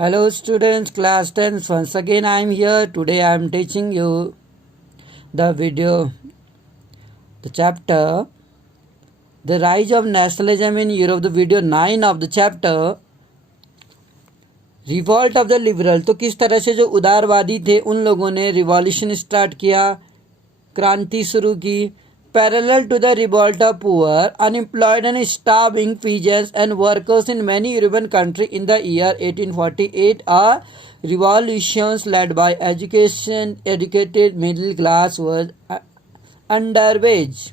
Hello students, class 10. Once again I am here. Today I am teaching you the chapter The Rise of Nationalism in Europe, the video 9 of the chapter revolt of the liberal. तो किस तरह से जो उदारवादी थे उन लोगों ने रिवॉल्यूशन स्टार्ट किया, क्रांति शुरू की। Parallel to the revolt of poor unemployed and starving peasants and workers in many European country in the year 1848 a revolutions led by educated middle class was underways.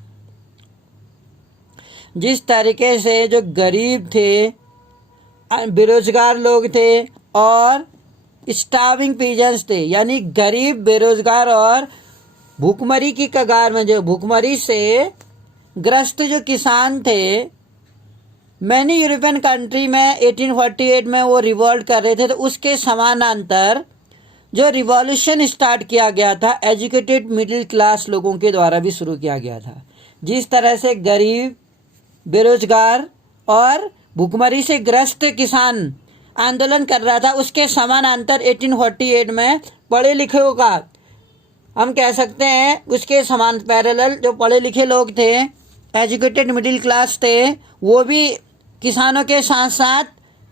जिस तरीके से जो गरीब थे, बेरोजगार लोग थे और स्टार्विंग पीजेंट्स थे, यानी गरीब, बेरोजगार और भूखमरी की कगार में, जो भूखमरी से ग्रस्त जो किसान थे, मैनी यूरोपियन कंट्री में 1848 में वो रिवॉल्ट कर रहे थे। तो उसके समानांतर जो रिवॉल्यूशन स्टार्ट किया गया था एजुकेटेड मिडिल क्लास लोगों के द्वारा भी शुरू किया गया था। जिस तरह से गरीब, बेरोजगार और भूखमरी से ग्रस्त किसान आंदोलन कर रहा था, उसके समानांतर 1848 में पढ़े लिखे का, हम कह सकते हैं उसके समान पैरेलल जो पढ़े लिखे लोग थे, एजुकेटेड मिडिल क्लास थे, वो भी किसानों के साथ साथ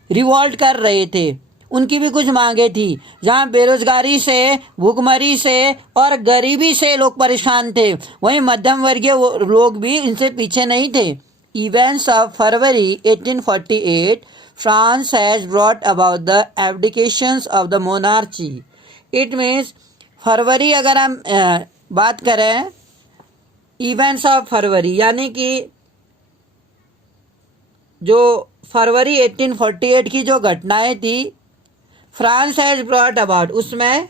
रिवॉल्ट कर रहे थे। उनकी भी कुछ मांगे थी। जहाँ बेरोजगारी से, भूखमरी से और गरीबी से लोग परेशान थे, वहीं मध्यम वर्गीय लोग भी इनसे पीछे नहीं थे। Events of February 1848, France has brought about the abdications of the monarchy. It means फरवरी, अगर हम बात करें इवेंट्स ऑफ फरवरी, यानी कि जो फरवरी 1848 की जो घटनाएं थी, फ्रांस हैज ब्रॉट अबाउट, उसमें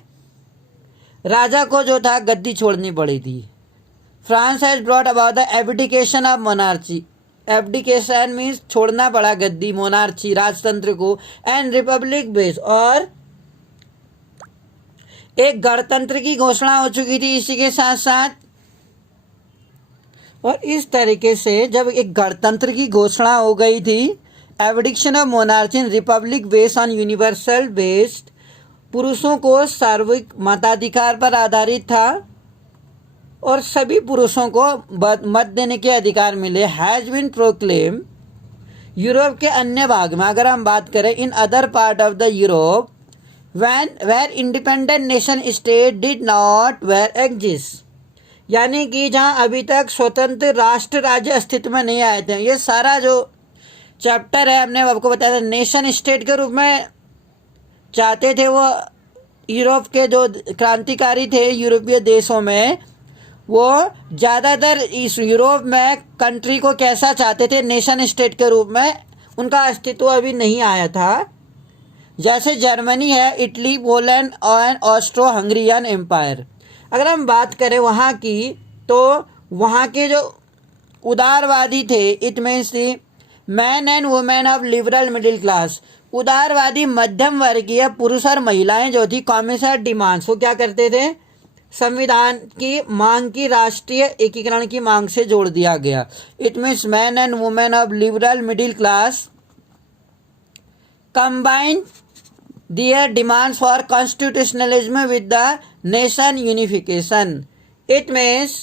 राजा को जो था गद्दी छोड़नी पड़ी थी। France has brought about the abdication of monarchy. Abdication means छोड़ना पड़ा गद्दी, मोनार्ची राजतंत्र को, एंड रिपब्लिक बेस, और एक गणतंत्र की घोषणा हो चुकी थी इसी के साथ साथ। और इस तरीके से जब एक गणतंत्र की घोषणा हो गई थी, abdication of monarchy, republic based on universal based, पुरुषों को सार्वत्रिक मताधिकार पर आधारित था और सभी पुरुषों को मत देने के अधिकार मिले, हैज बीन प्रोक्लेम। यूरोप के अन्य भाग में अगर हम बात करें, in other part of the Europe were independent nation state did not were exist, यानी कि जहाँ अभी तक स्वतंत्र राष्ट्र राज्य अस्तित्व में नहीं आए थे। ये सारा जो चैप्टर है हमने आपको बताया था, नेशन स्टेट के रूप में चाहते थे वो यूरोप के जो क्रांतिकारी थे यूरोपीय देशों में, वो ज़्यादातर इस यूरोप में कंट्री को कैसा चाहते थे, नेशन स्टेट के रूप में। उनका अस्तित्व अभी नहीं आया था। जैसे जर्मनी है, इटली, पोलैंड और ऑस्ट्रो हंगरियन एम्पायर। अगर हम बात करें वहाँ की, तो वहाँ के जो उदारवादी थे, it means the man and women of liberal middle class, उदारवादी मध्यम वर्गीय पुरुष और महिलाएं जो थी, कॉम्युनिस्ट डिमांड्स, वो क्या करते थे, संविधान की मांग की, राष्ट्रीय एकीकरण की मांग से जोड़ दिया गया। It means man and women of liberal middle class combine their demands for constitutionalism with the nation unification. It means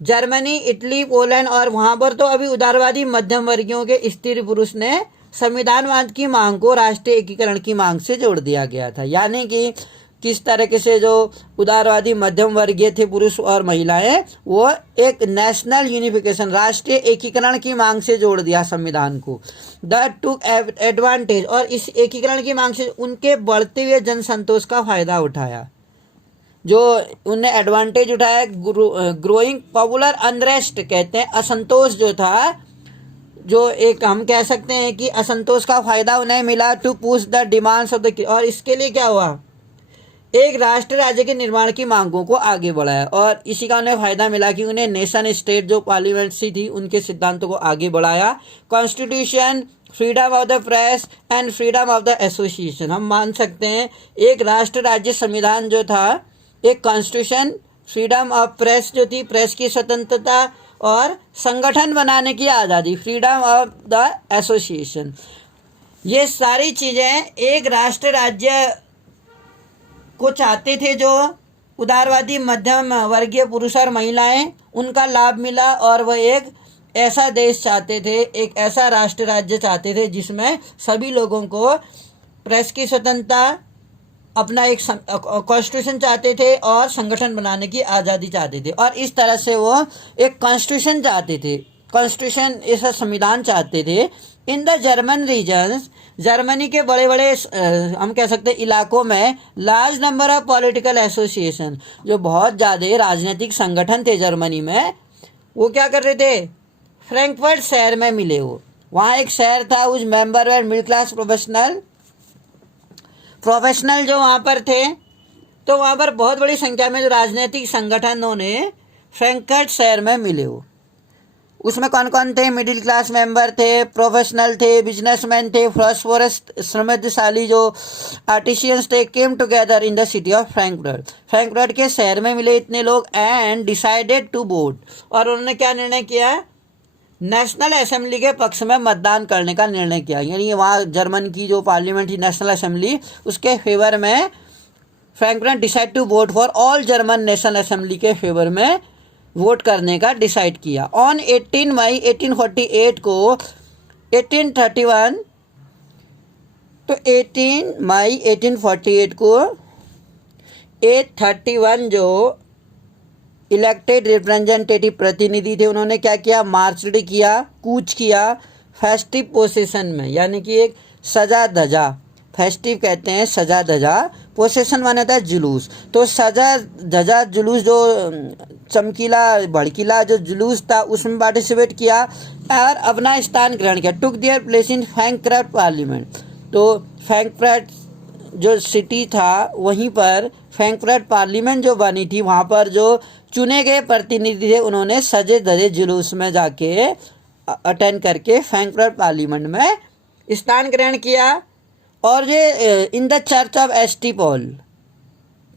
Germany, Italy, Poland और वहाँ पर तो अभी उदारवादी मध्यम वर्गियों के स्त्री पुरुष ने संविधानवाद की मांग को राष्ट्रीय एकीकरण की मांग से जोड़ दिया गया था। यानी कि किस तरीके से जो उदारवादी मध्यम वर्गीय थे पुरुष और महिलाएं, वो एक नेशनल यूनिफिकेशन, राष्ट्रीय एकीकरण की मांग से जोड़ दिया संविधान को। द टुक एडवांटेज, और इस एकीकरण की मांग से उनके बढ़ते हुए जनसंतोष का फायदा उठाया। जो उनने एडवांटेज उठाया, ग्रोइंग पॉपुलर अनरेस्ट कहते हैं, असंतोष जो था, जो एक हम कह सकते हैं कि असंतोष का फायदा उन्हें मिला। To push the demands of the, और इसके लिए क्या हुआ, एक राष्ट्र राज्य के निर्माण की मांगों को आगे बढ़ाया, और इसी का उन्हें फायदा मिला कि उन्हें नेशन स्टेट जो पार्लियामेंट्री थी उनके सिद्धांतों को आगे बढ़ाया। Constitution, freedom of the press and freedom of the association, हम मान सकते हैं एक राष्ट्र राज्य संविधान जो था, एक कॉन्स्टिट्यूशन, फ्रीडम ऑफ प्रेस जो थी, प्रेस की स्वतंत्रता, और संगठन बनाने की आज़ादी, फ्रीडम ऑफ द एसोसिएशन। ये सारी चीज़ें एक राष्ट्र राज्य को चाहते थे, जो उदारवादी मध्यम वर्गीय पुरुष और महिलाएं, उनका लाभ मिला। और वह एक ऐसा देश चाहते थे, एक ऐसा राष्ट्र राज्य चाहते थे जिसमें सभी लोगों को प्रेस की स्वतंत्रता, अपना एक कॉन्स्टिट्यूशन चाहते थे और संगठन बनाने की आज़ादी चाहते थे। और इस तरह से वो एक कॉन्स्टिट्यूशन चाहते थे, कॉन्स्टिट्यूशन ऐसा संविधान चाहते थे। In the German regions, Germany के बड़े बड़े हम कह सकते हैं इलाकों में, large number of political association, जो बहुत ज़्यादा राजनीतिक संगठन थे जर्मनी में, वो क्या कर रहे थे, फ्रैंकफर्ट शहर में मिले। वो वहाँ एक शहर था, उस मेंबर व मिडिल क्लास प्रोफेशनल जो वहाँ पर थे, तो वहाँ पर बहुत बड़ी संख्या में जो राजनीतिक संगठनों ने फ्रैंकफर्ट शहर में मिले। वो उसमें कौन कौन थे, मिडिल क्लास मेंबर थे, प्रोफेशनल थे, बिजनेसमैन थे, फॉस्फोरस समृद्धशाली जो आर्टिशियंस थे, came together in the city of Frankfurt. Frankfurt के शहर में मिले इतने लोग, एंड डिसाइडेड टू वोट, और उन्होंने क्या निर्णय किया, नेशनल असेंबली के पक्ष में मतदान करने का निर्णय किया। यानी वहाँ जर्मन की जो पार्लियामेंट थी, नेशनल असेंबली, उसके फेवर में Frankfurt decide to vote for all German national assembly के फेवर में वोट करने का डिसाइड किया। ऑन 18 मई 1848 को 1831 तो 18 मई 1848 को 831 जो इलेक्टेड रिप्रेजेंटेटिव प्रतिनिधि थे, उन्होंने क्या किया, मार्चड किया, कूच किया फेस्टिव प्रोसेशन में, यानी कि एक सजा धजा, फेस्टिव कहते हैं सजा धजा, प्रोसेशन माने होता है जुलूस, तो सजा धजा जुलूस जो चमकीला भड़कीला जो जुलूस था, उसमें पार्टिसिपेट किया और अपना स्थान ग्रहण किया। टुक their place in Frankfurt parliament, तो फ्रैंकफर्ट जो सिटी था वहीं पर फ्रैंकफर्ट पार्लियामेंट जो बनी थी, वहाँ पर जो चुने गए प्रतिनिधि थे, उन्होंने सजे धजे जुलूस में जाके अटेंड करके फ्रैंकफर्ट पार्लियामेंट में स्थान ग्रहण किया। और ये in the church of ST Paul,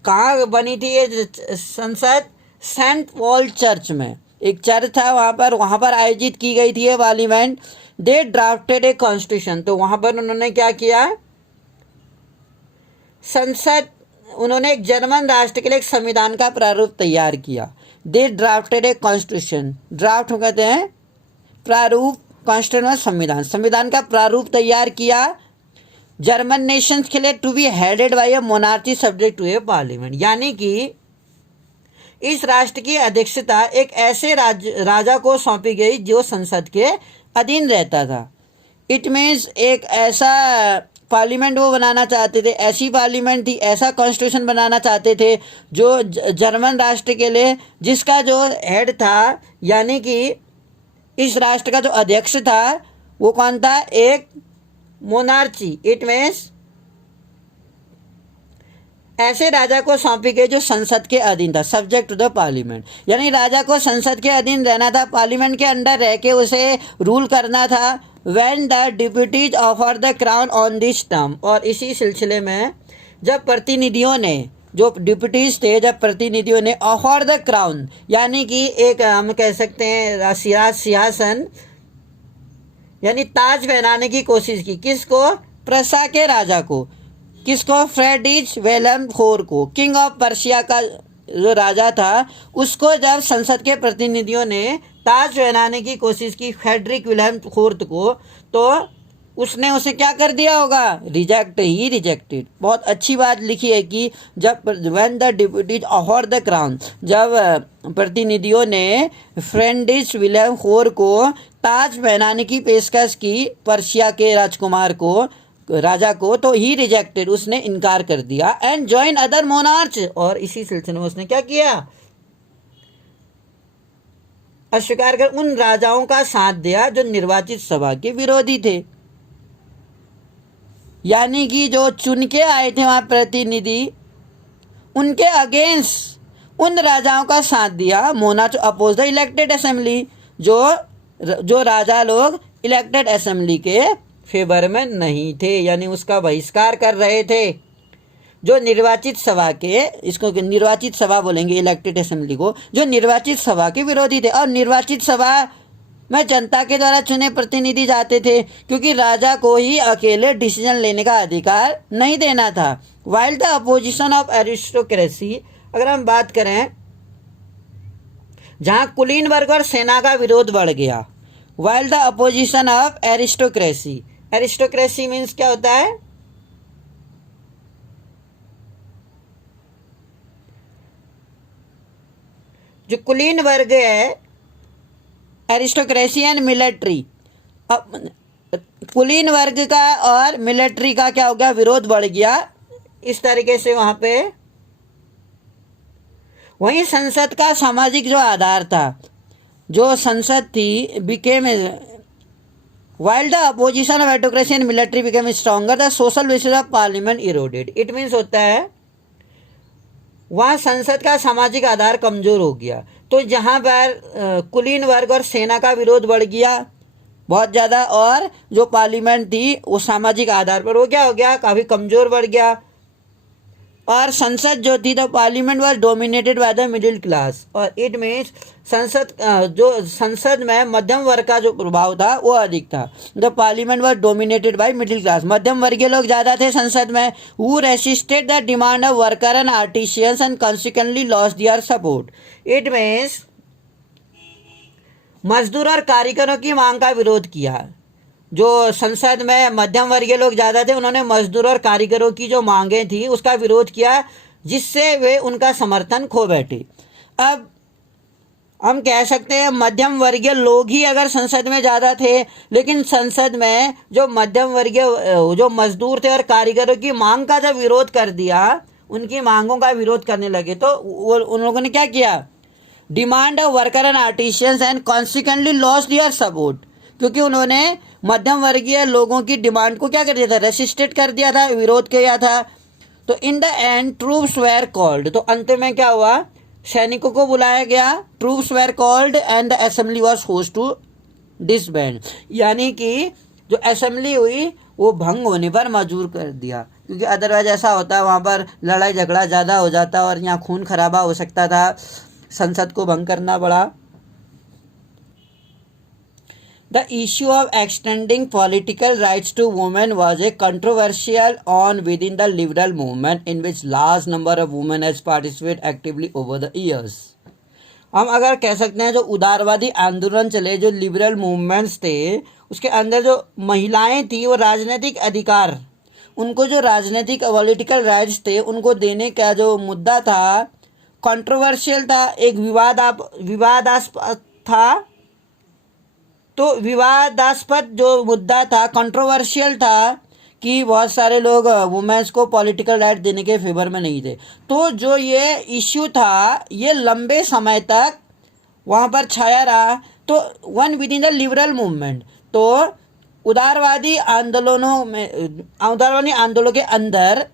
कहाँ बनी थी ये संसद, सेंट पॉल चर्च में एक चर्च था, वहाँ पर आयोजित की गई थी ये parliament. They drafted a constitution, तो वहाँ पर उन्होंने क्या किया, संसद, उन्होंने एक जर्मन राष्ट्र के लिए एक संविधान का प्रारूप तैयार किया। दे ड्राफ्टेड ए कॉन्स्टिट्यूशन, ड्राफ्ट कहते हैं प्रारूप, कॉन्स्टिट्यूशन संविधान, संविधान का प्रारूप तैयार किया जर्मन नेशंस के लिए, to be headed by a monarchy subject to a parliament, यानी कि इस राष्ट्र की अध्यक्षता एक ऐसे राजा को सौंपी गई जो संसद के अधीन रहता था। इट मीन्स एक ऐसा पार्लियामेंट वो बनाना चाहते थे, ऐसी पार्लियामेंट थी, ऐसा कॉन्स्टिट्यूशन बनाना चाहते थे जो जर्मन राष्ट्र के लिए, जिसका जो हेड था, यानी कि इस राष्ट्र का जो अध्यक्ष था वो कौन था, एक मोनार्ची। इट मीन्स ऐसे राजा को सौंपी गई जो संसद के अधीन था, सब्जेक्ट टू द पार्लियामेंट, यानी राजा को संसद के अधीन रहना था, पार्लियामेंट के अंडर रह के उसे रूल करना था। When the deputies offer the crown on this term, और इसी सिलसिले में जब प्रतिनिधियों ने, जो डिप्यूटीज थे, जब प्रतिनिधियों ने ऑफर द क्राउन, यानी कि एक हम कह सकते हैं सिंहासन यानी ताज पहनाने की कोशिश की, किसको, प्रसा के राजा को, किसको, फ्रेडरिक विल्हेम IV को, किंग ऑफ पर्शिया का जो राजा था, उसको जब संसद के प्रतिनिधियों ने ताज पहनाने की कोशिश की फ्रेडरिक विल्हेम IV को, तो उसने उसे क्या कर दिया होगा, रिजेक्ट ही रिजेक्टेड। बहुत अच्छी बात लिखी है कि जब when the deputies offer the crown, जब प्रतिनिधियों ने फ्रेडरिक विल्हेम IV को ताज पहनाने की पेशकश की पर्शिया के राजकुमार को, राजा को, तो ही रिजेक्टेड, उसने इनकार कर दिया। एंड जॉइन अदर मोनार्च, और इसी सिलसिले में उसने क्या किया, अस्वीकार कर उन राजाओं का साथ दिया जो निर्वाचित सभा के विरोधी थे, यानी कि जो चुन के आए थे वहां प्रतिनिधि, उनके अगेंस्ट उन राजाओं का साथ दिया। Monarch oppose the elected assembly, जो राजा लोग इलेक्टेड असेंबली के फेवर में नहीं थे, यानी उसका बहिष्कार कर रहे थे। जो निर्वाचित सभा के, इसको निर्वाचित सभा बोलेंगे इलेक्टेड असेंबली को, जो निर्वाचित सभा के विरोधी थे। और निर्वाचित सभा में जनता के द्वारा चुने प्रतिनिधि जाते थे, क्योंकि राजा को ही अकेले डिसीजन लेने का अधिकार नहीं देना था। While the opposition of aristocracy, अगर हम बात करें जहां कुलीन वर्ग और सेना का विरोध बढ़ गया, while the opposition of aristocracy, aristocracy means क्या होता है? जो कुलीन वर्ग है, एरिस्टोक्रेसी एंड मिलिट्री, अब कुलीन वर्ग का और मिलिट्री का क्या हो गया? विरोध बढ़ गया। इस तरीके से वहां पे वहीं संसद का सामाजिक जो आधार था, जो संसद थी, became while the opposition of autocracy and military became stronger the social basis of parliament eroded. It means होता है वहाँ संसद का सामाजिक आधार कमजोर हो गया। तो जहाँ पर कुलीन वर्ग और सेना का विरोध बढ़ गया बहुत ज़्यादा, और जो पार्लियामेंट थी वो सामाजिक आधार पर वो क्या हो गया? काफ़ी कमज़ोर बढ़ गया। और संसद जो थी, तो parliament was dominated by the middle class, और इट मीन्स संसद में मध्यम वर्ग का जो प्रभाव था वो अधिक था। The parliament was dominated by middle class, मध्यम वर्गीय लोग ज़्यादा थे संसद में। Who resisted the demand of worker and artisans and consequently lost their support. It means मजदूर और कारीगरों की मांग का विरोध किया। जो संसद में मध्यम वर्गीय लोग ज़्यादा थे, उन्होंने मजदूर और कारीगरों की जो मांगें थी उसका विरोध किया, जिससे वे उनका समर्थन खो बैठे। अब हम कह सकते हैं मध्यम वर्गीय लोग ही अगर संसद में ज़्यादा थे, लेकिन संसद में जो मध्यम वर्गीय जो मजदूर थे और कारीगरों की मांग का जब विरोध कर दिया, उनकी मांगों का विरोध करने लगे, तो उन लोगों ने क्या किया? Demand of worker and artisans and consequently lost their support, क्योंकि उन्होंने मध्यम वर्गीय लोगों की डिमांड को क्या कर दिया था? रेसिस्टेट कर दिया था, विरोध किया था। तो in the end troops were called, तो अंत में क्या हुआ? सैनिकों को बुलाया गया, troops were called and the assembly was forced to disband, यानी कि जो असेंबली हुई वो भंग होने पर मजबूर कर दिया, क्योंकि अदरवाइज ऐसा होता, वहाँ पर लड़ाई झगड़ा ज़्यादा हो जाता और यहाँ खून खराबा हो सकता था, संसद को भंग करना पड़ा। The issue of extending political rights to women was a controversial on within the liberal movement, in which large number of women has participated actively over the years. हम अगर कह सकते हैं जो उदारवादी आंदोलन चले, जो लिबरल मूवमेंट्स थे, उसके अंदर जो महिलाएं थी वो राजनीतिक अधिकार, उनको जो राजनीतिक पॉलिटिकल राइट्स थे उनको देने का जो मुद्दा था, कंट्रोवर्शियल था, एक विवादास्पद था। तो विवादास्पद जो मुद्दा था, कंट्रोवर्शियल था, कि बहुत सारे लोग वुमेन्स को पॉलिटिकल राइट देने के फेवर में नहीं थे। तो जो ये इश्यू था ये लंबे समय तक वहाँ पर छाया रहा। तो one with in the liberal movement, तो उदारवादी आंदोलनों के अंदर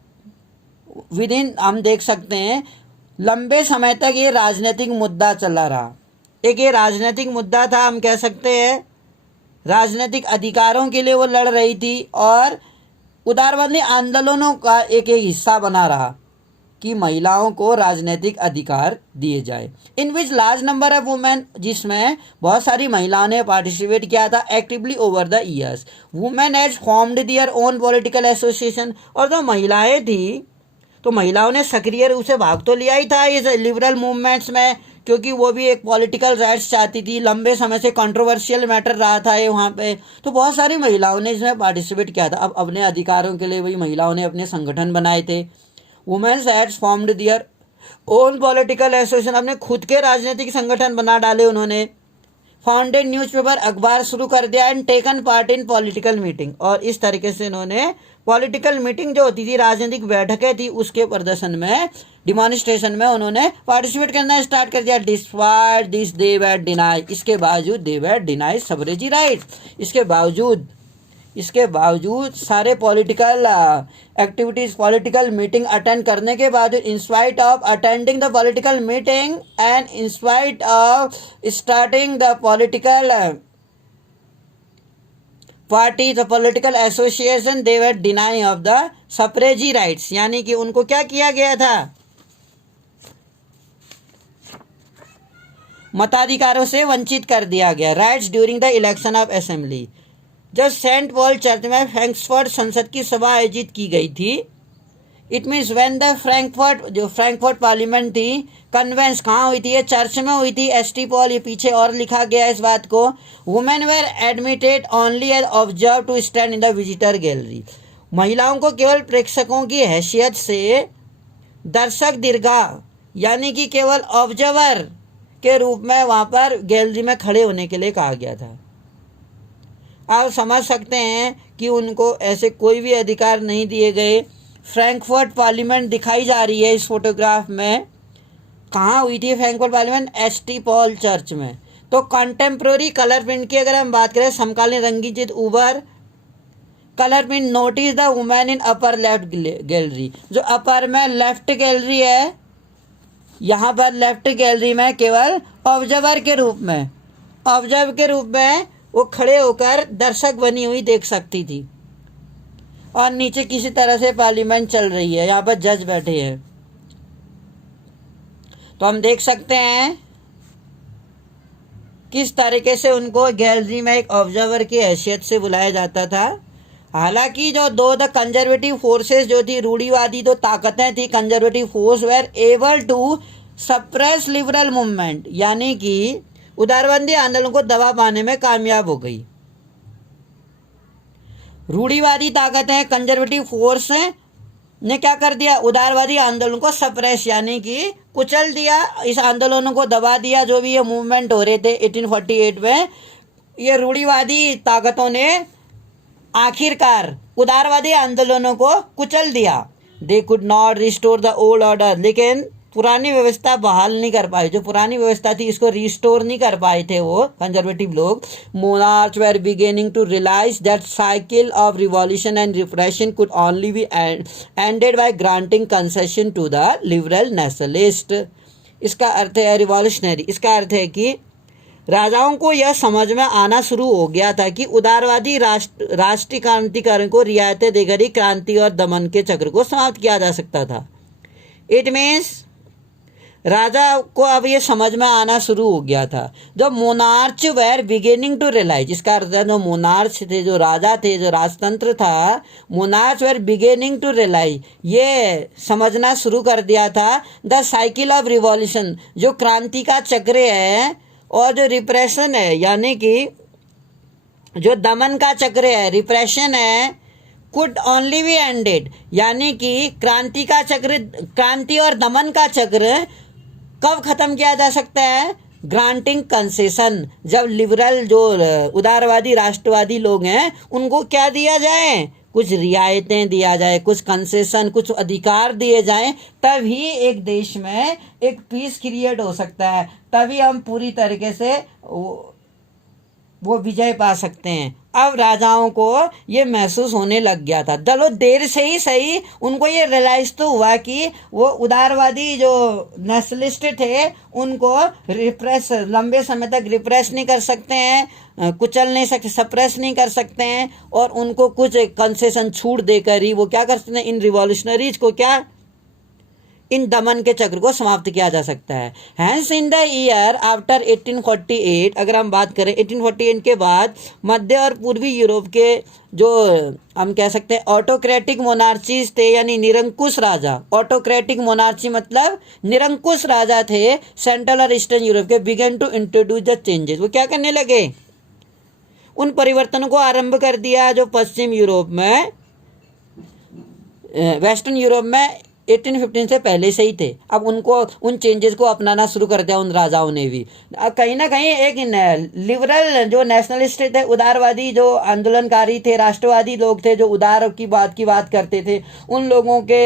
विद इन हम देख सकते हैं लंबे समय तक ये राजनीतिक मुद्दा चला रहा। एक ये राजनीतिक मुद्दा था, हम कह सकते हैं राजनीतिक अधिकारों के लिए वो लड़ रही थी, और उदारवादी आंदोलनों का एक हिस्सा बना रहा कि महिलाओं को राजनीतिक अधिकार दिए जाए। इन विच लार्ज नंबर ऑफ वुमेन, जिसमें बहुत सारी महिलाओं ने पार्टिसिपेट किया था actively over the years. Women has formed their own political association, और जो महिलाएं थी तो महिलाओं ने सक्रिय रूप से भाग तो लिया ही था इस लिबरल मूवमेंट्स में, क्योंकि वो भी एक पॉलिटिकल राइट्स चाहती थी। लंबे समय से कंट्रोवर्शियल मैटर रहा था ये वहाँ पे, तो बहुत सारी महिलाओं ने इसमें पार्टिसिपेट किया था। अब अपने अधिकारों के लिए वही महिलाओं ने अपने संगठन बनाए थे। Women's had formed their own political association, अपने खुद के राजनीतिक संगठन बना डाले उन्होंने। फाउंडेड न्यूज़पेपर, अखबार शुरू कर दिया, and taken part in political meeting, और इस तरीके से इन्होंने पॉलिटिकल मीटिंग जो होती थी, राजनीतिक बैठकें थी, उसके प्रदर्शन में, डिमॉन्स्ट्रेशन में उन्होंने पार्टिसिपेट करना स्टार्ट कर दिया। Despite this they were deny, इसके बावजूद दे वर डिनाई सफरेजी राइट, इसके बावजूद सारे political activities, political meeting attend करने के बाद, in spite of attending the political meeting and in spite of starting the political party, the political association, they were deny of the suffrage rights, यानी कि उनको क्या किया गया था? मताधिकारों से वंचित कर दिया गया। Rights during the election of assembly. जब सेंट पॉल चर्च में फ्रैंकफर्ट संसद की सभा आयोजित की गई थी, it means when the Frankfurt parliament थी, कन्वेंस कहाँ हुई थी? ये चर्च में हुई थी, एसटी पॉल, ये पीछे और लिखा गया है इस बात को। Women were admitted only as observe to stand in the visitor gallery. महिलाओं को केवल प्रेक्षकों की हैसियत से दर्शक दीर्घा यानी कि केवल ऑब्जर्वर के रूप में वहाँ पर गैलरी में खड़े होने के लिए कहा गया था। आप समझ सकते हैं कि उनको ऐसे कोई भी अधिकार नहीं दिए गए। फ्रैंकफर्ट पार्लियामेंट दिखाई जा रही है इस फोटोग्राफ में। कहाँ हुई थी Frankfurt parliament? ST Paul church में। तो कंटेम्प्रेरी कलर प्रिंट की अगर हम बात करें, समकालीन रंगीचित उबर colour print, notice the women in upper left gallery. जो अपर में लेफ्ट गैलरी है, यहाँ पर लेफ्ट गैलरी में केवल ऑब्जर्वर के रूप में वो खड़े होकर दर्शक बनी हुई देख सकती थी। और नीचे किसी तरह से पार्लियामेंट चल रही है, यहाँ पर जज बैठे हैं। तो हम देख सकते हैं किस तरीके से उनको गैलरी में एक ऑब्जर्वर की हैसियत से बुलाया जाता था। हालांकि जो द कंजर्वेटिव फोर्सेस जो थी, रूढ़िवादी जो ताकतें थी, conservative force were able to suppress liberal movement, यानी कि उदारवादी आंदोलन को दबा पाने में कामयाब हो गई। रूढ़िवादी ताकतें, कंजर्वेटिव फोर्स ने क्या कर दिया? उदारवादी आंदोलन को सप्रेस यानी कि कुचल दिया, इस आंदोलनों को दबा दिया। जो भी ये मूवमेंट हो रहे थे 1848 में, ये रूढ़िवादी ताकतों ने आखिरकार उदारवादी आंदोलनों को कुचल दिया। They could not restore the old order, लेकिन पुरानी व्यवस्था बहाल नहीं कर पाए। जो पुरानी व्यवस्था थी इसको रिस्टोर नहीं कर पाए थे वो कंजर्वेटिव लोग। Monarch were beginning to realise that cycle of revolution and repression could only be ended by granting concession to the liberal nationalist. इसका अर्थ है रिवॉल्यूशनरी, इसका अर्थ है कि राजाओं को यह समझ में आना शुरू हो गया था कि उदारवादी राष्ट्रीय क्रांतिकारियों को रियायतें देकर ही क्रांति और दमन के चक्र को समाप्त किया जा सकता था। इट मीन्स राजा को अब ये समझ में आना शुरू हो गया था। जो monarch were beginning to realise, इसका अर्थ है जो मोनार्च थे, जो राजा थे, जो राजतंत्र था, monarch were beginning to realise, ये समझना शुरू कर दिया था द साइकिल ऑफ रिवॉल्यूशन, जो क्रांति का चक्र है, और जो रिप्रेशन है यानी कि जो दमन का चक्र है, रिप्रेशन है, कुड ओनली बी एंडेड, यानी कि क्रांति का चक्र, क्रांति और दमन का चक्र कब खत्म किया जा सकता है? ग्रांटिंग कंसेशन, जब लिबरल जो उदारवादी राष्ट्रवादी लोग हैं उनको क्या दिया जाए? कुछ रियायतें दिया जाए, कुछ कंसेशन, कुछ अधिकार दिए जाएं, तभी एक देश में एक पीस क्रिएट हो सकता है, तभी हम पूरी तरीके से वो विजय पा सकते हैं। अब राजाओं को ये महसूस होने लग गया था, चलो देर से ही सही उनको ये रियलाइज तो हुआ कि वो उदारवादी जो नेशनलिस्ट थे उनको रिप्रेस, लंबे समय तक रिप्रेस नहीं कर सकते हैं, कुचल नहीं सकते, सप्रेस नहीं कर सकते हैं, और उनको कुछ कंसेशन छूट देकर ही वो क्या कर सकते हैं? इन रिवॉल्यूशनरीज को क्या, इन दमन के चक्र को समाप्त किया जा सकता है। Hence in the year after 1848, अगर हम बात करें 1848 के बाद मध्य और पूर्वी यूरोप के जो हम कह सकते हैं ऑटोक्रेटिक मोनार्चीज थे, यानी निरंकुश राजा, ऑटोक्रेटिक मोनार्ची मतलब निरंकुश राजा थे सेंट्रल और ईस्टर्न यूरोप के, began to introduce the changes, वो क्या करने लगे? उन परिवर्तनों को आरंभ कर दिया जो पश्चिम यूरोप में, वेस्टर्न यूरोप में 1815 से पहले से ही थे। अब उनको उन चेंजेस को अपनाना शुरू कर दिया उन राजाओं ने भी। कहीं ना कहीं एक लिबरल जो नेशनलिस्ट थे, उदारवादी जो आंदोलनकारी थे, राष्ट्रवादी लोग थे जो उदार की बात करते थे, उन लोगों के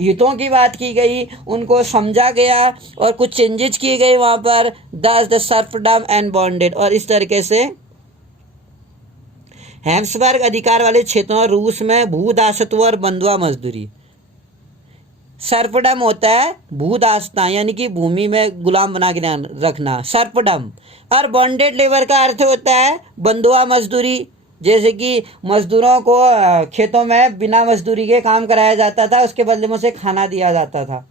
हितों की बात की गई, उनको समझा गया और कुछ चेंजेस किए गए वहाँ पर, द सर्फडम एंड बॉन्डेड। और इस तरीके से हैब्सबर्ग अधिकार वाले क्षेत्रों, रूस में भूदासत्व और बंधुआ मजदूरी। सर्पडम होता है भूदासता, यानी कि भूमि में गुलाम बना के रखना, सर्पडम। और बॉन्डेड लेबर का अर्थ होता है बंधुआ मजदूरी, जैसे कि मजदूरों को खेतों में बिना मजदूरी के काम कराया जाता था, उसके बदले में उसे खाना दिया जाता था।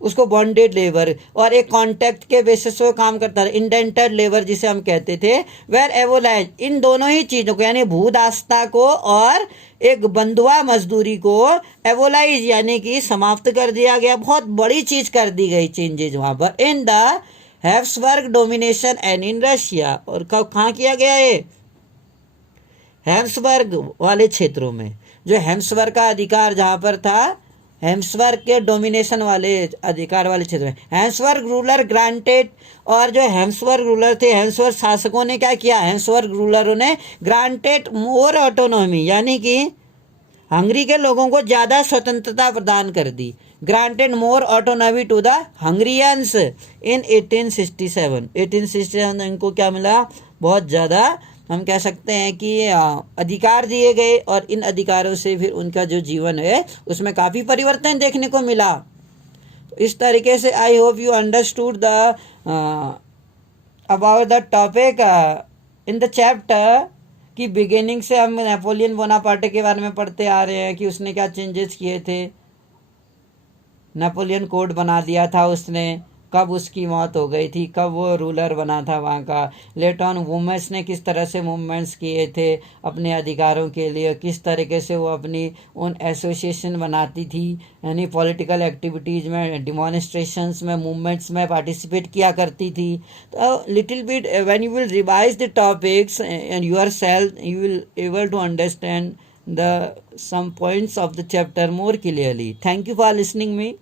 उसको बॉन्डेड लेबर, और एक कॉन्ट्रैक्ट के बेसिस पे काम करता था, इंडेंटेड लेबर जिसे हम कहते थे, वेर एवोलाइज। इन दोनों ही चीज़ों को यानी भूदास्ता को और एक बंधुआ मजदूरी को एवोलाइज यानी कि समाप्त कर दिया गया। बहुत बड़ी चीज़ कर दी गई चेंजेज वहाँ पर in the Habsburg domination and in Russia. और कब कहाँ किया गया ये? हैब्सबर्ग वाले क्षेत्रों में, जो हैब्सबर्ग का अधिकार जहाँ पर था, हैब्सबर्ग के डोमिनेशन वाले अधिकार वाले क्षेत्र में हैब्सबर्ग रूलर ग्रांटेड। और जो हैब्सबर्ग रूलर थे, हैब्सबर्ग शासकों ने क्या किया? हैब्सबर्ग रूलरों ने ग्रांटेड मोर ऑटोनॉमी यानी कि हंगरी के लोगों को ज़्यादा स्वतंत्रता प्रदान कर दी। Granted more autonomy to the Hungarians in 1867 इनको क्या मिला? बहुत ज़्यादा हम कह सकते हैं कि अधिकार दिए गए, और इन अधिकारों से फिर उनका जो जीवन है उसमें काफ़ी परिवर्तन देखने को मिला। तो इस तरीके से I hope you understood the about the topic in the chapter कि बिगिनिंग से हम नेपोलियन बोनापार्टे के बारे में पढ़ते आ रहे हैं कि उसने क्या चेंजेस किए थे। नेपोलियन कोड बना दिया था उसने, कब उसकी मौत हो गई थी, कब वो रूलर बना था वहाँ का। लेट ऑन वुमेन्स ने किस तरह से मूवमेंट्स किए थे अपने अधिकारों के लिए, किस तरीके से वो अपनी उन एसोसिएशन बनाती थी, यानी पॉलिटिकल एक्टिविटीज़ में, डिमॉन्स्ट्रेशंस में, मूवमेंट्स में पार्टिसिपेट किया करती थी। तो little bit when you will revise the topics and yourself you will able to understand the some points of the chapter more clearly. Thank you for listening me.